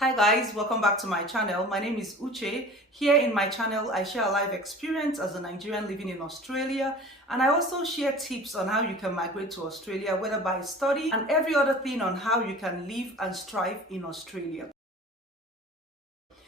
Hi guys, welcome back to my channel. My name is Uche. Here in my channel, I share a life experience as a Nigerian living in Australia, and I also share tips on how you can migrate to Australia, whether by study and every other thing on how you can live and strive in Australia.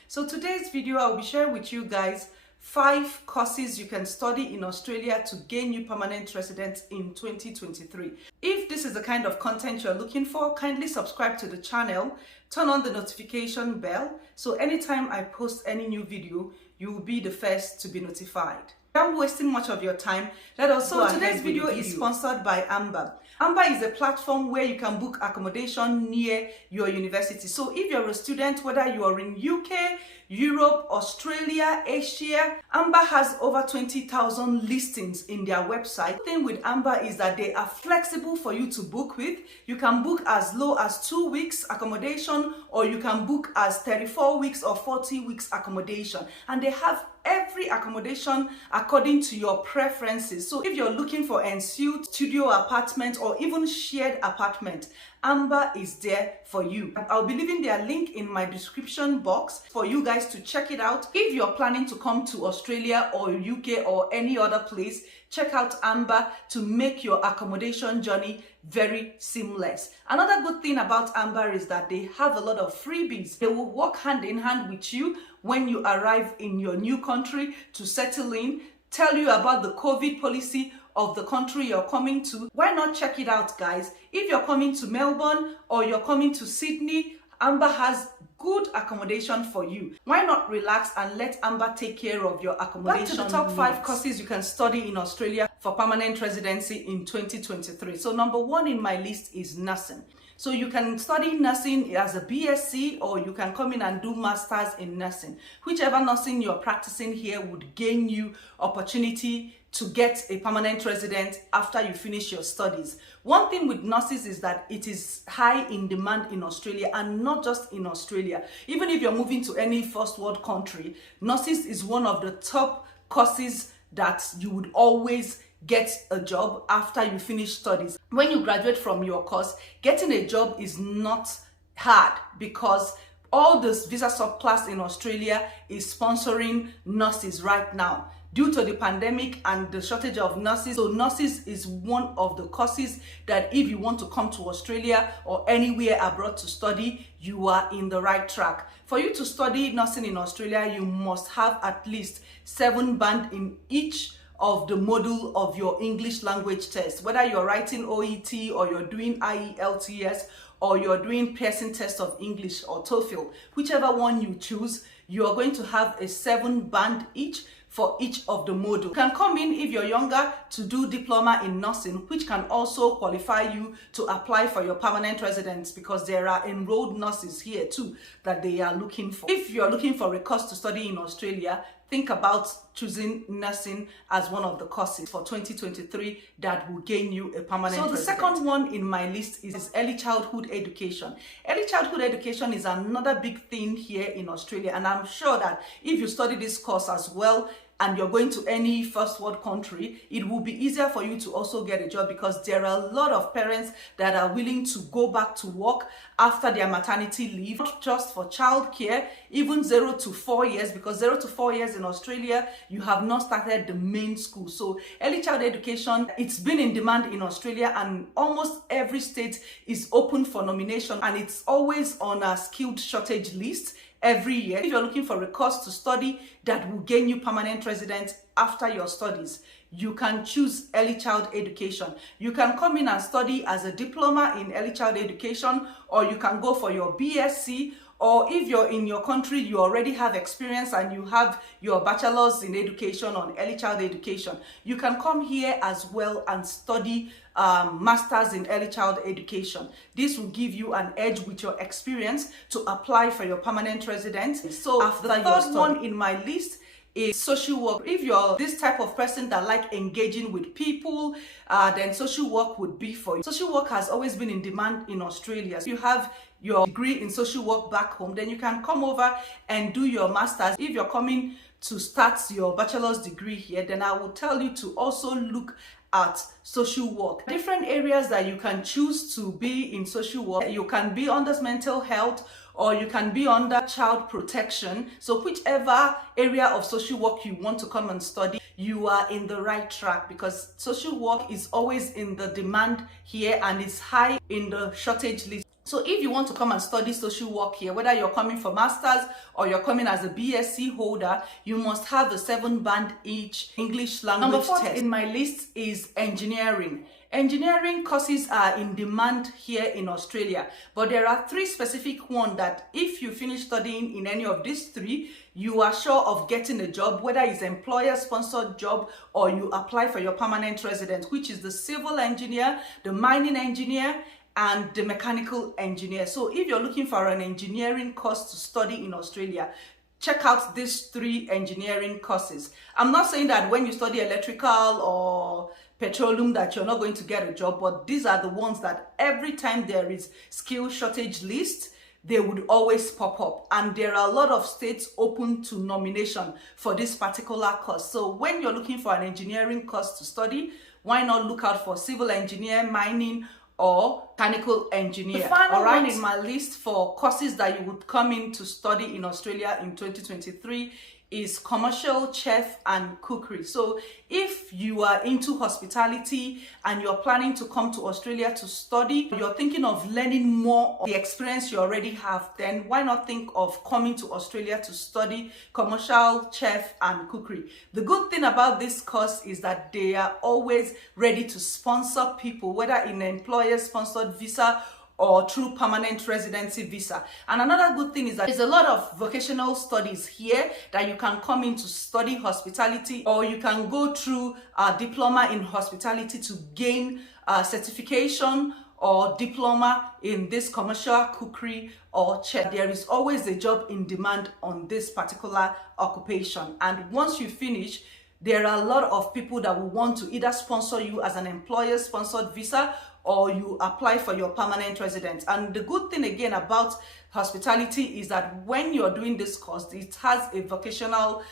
So today's video, I'll be sharing with you guys 5 courses you can study in Australia to gain you permanent residence in 2023. If this is the kind of content you're looking for, kindly subscribe to the channel, turn on the notification bell, so anytime I post any new video, you will be the first to be notified. Without wasting much of your time, let us go. So today's video is sponsored by Amber. Amber is a platform where you can book accommodation near your university. So if you're a student, whether you are in UK, Europe, Australia, Asia, Amber has over 20,000 listings in their website. The thing with Amber is that they are flexible for you to book with. You can book as low as 2 weeks accommodation, or you can book as 34 weeks or 40 weeks accommodation. And they have every accommodation according to your preferences. So if you're looking for ensuite, studio apartment, or even shared apartment, Amber is there for you. I'll be leaving their link in my description box for you guys to check it out. If you're planning to come to Australia or UK or any other place, check out Amber to make your accommodation journey very seamless. Another good thing about Amber is that they have a lot of freebies. They will work hand in hand with you when you arrive in your new country to settle in, tell you about the COVID policy of the country you're coming to. Why not check it out, guys? If you're coming to Melbourne or you're coming to Sydney, Amber has good accommodation for you. Why not relax and let Amber take care of your accommodation? Back to the top 5 courses you can study in Australia for permanent residency in 2023. So number 1 in my list is nursing. So you can study nursing as a BSc, or you can come in and do masters in nursing. Whichever nursing you're practicing here would gain you opportunity to get a permanent residence after you finish your studies. One thing with nurses is that it is high in demand in Australia, and not just in Australia. Even if you're moving to any first world country, nurses is one of the top courses that you would always get a job after you finish studies. When you graduate from your course, getting a job is not hard because all this visa subclass in Australia is sponsoring nurses right now due to the pandemic and the shortage of nurses. So nurses is one of the courses that if you want to come to Australia or anywhere abroad to study, you are in the right track. For you to study nursing in Australia, you must have at least 7 band in each of the module of your English language test, whether you're writing OET or you're doing IELTS or you're doing Pearson test of English or TOEFL. Whichever one you choose, you are going to have a 7 band each for each of the modules. You can come in if you're younger to do diploma in nursing, which can also qualify you to apply for your permanent residence, because there are enrolled nurses here too that they are looking for. If you're looking for a course to study in Australia, think about choosing nursing as one of the courses for 2023 that will gain you a permanent residence. So the second one in my list is early childhood education. Early childhood education is another big thing here in Australia, and I'm sure that if you study this course as well and you're going to any first world country, it will be easier for you to also get a job, because there are a lot of parents that are willing to go back to work after their maternity leave, not just for childcare, even 0 to 4 years, because 0 to 4 years in Australia, you have not started the main school. So early child education, it's been in demand in Australia, and almost every state is open for nomination, and it's always on a skilled shortage list every year. If you're looking for a course to study that will gain you permanent residence after your studies, you can choose early child education. You can come in and study as a diploma in early child education, or you can go for your BSc, or if you're in your country, you already have experience and you have your bachelor's in education on early child education, you can come here as well and study masters in early child education. This will give you an edge with your experience to apply for your permanent residence. So after the third one in my list is social work. If you're this type of person that like engaging with people, then social work would be for you. Social work has always been in demand in Australia. If you have your degree in social work back home, then you can come over and do your master's. If you're coming to start your bachelor's degree here, then I will tell you to also look at social work. Different areas that you can choose to be in social work. You can be under mental health, or you can be under child protection. So whichever area of social work you want to come and study, you are in the right track, because social work is always in the demand here and is high in the shortage list. So if you want to come and study social work here, whether you're coming for masters or you're coming as a BSc holder, you must have a 7-band each English language Number 4 test. In my list is engineering. Engineering courses are in demand here in Australia, but there are 3 specific ones that if you finish studying in any of these 3, you are sure of getting a job, whether it's employer-sponsored job or you apply for your permanent residence, which is the civil engineer, the mining engineer, and the mechanical engineer. So if you're looking for an engineering course to study in Australia, check out these 3 engineering courses. I'm not saying that when you study electrical or petroleum that you're not going to get a job, but these are the ones that every time there is skill shortage list, they would always pop up, and there are a lot of states open to nomination for this particular course. So when you're looking for an engineering course to study, why not look out for civil engineer, mining, or mechanical engineer? The final one one in my list for courses that you would come in to study in Australia in 2023 is commercial chef and cookery. So if you are into hospitality and you're planning to come to Australia to study, you're thinking of learning more of the experience you already have, then why not think of coming to Australia to study commercial chef and cookery? The good thing about this course is that they are always ready to sponsor people, whether in an employer-sponsored visa or through permanent residency visa. And another good thing is that there's a lot of vocational studies here that you can come in to study hospitality, or you can go through a diploma in hospitality to gain a certification or diploma in this commercial cookery or chef. There is always a job in demand on this particular occupation, and once you finish, there are a lot of people that will want to either sponsor you as an employer-sponsored visa or you apply for your permanent residence. And the good thing again about hospitality is that when you're doing this course, it has a vocational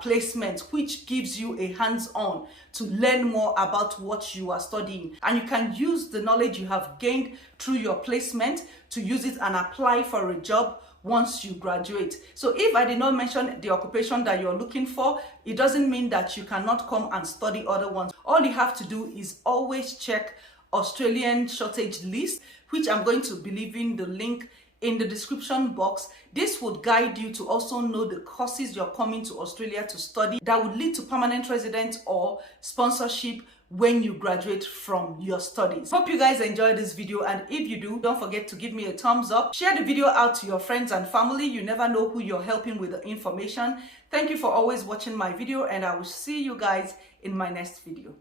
placement, which gives you a hands-on to learn more about what you are studying. And you can use the knowledge you have gained through your placement to use it and apply for a job once you graduate. So if I did not mention the occupation that you're looking for, it doesn't mean that you cannot come and study other ones. All you have to do is always check Australian shortage list, which I'm going to be leaving the link in the description box. This would guide you to also know the courses you're coming to Australia to study that would lead to permanent residence or sponsorship when you graduate from your studies. Hope you guys enjoyed this video, and if you do, don't forget to give me a thumbs up. Share the video out to your friends and family. You never know who you're helping with the information. Thank you for always watching my video, and I will see you guys in my next video.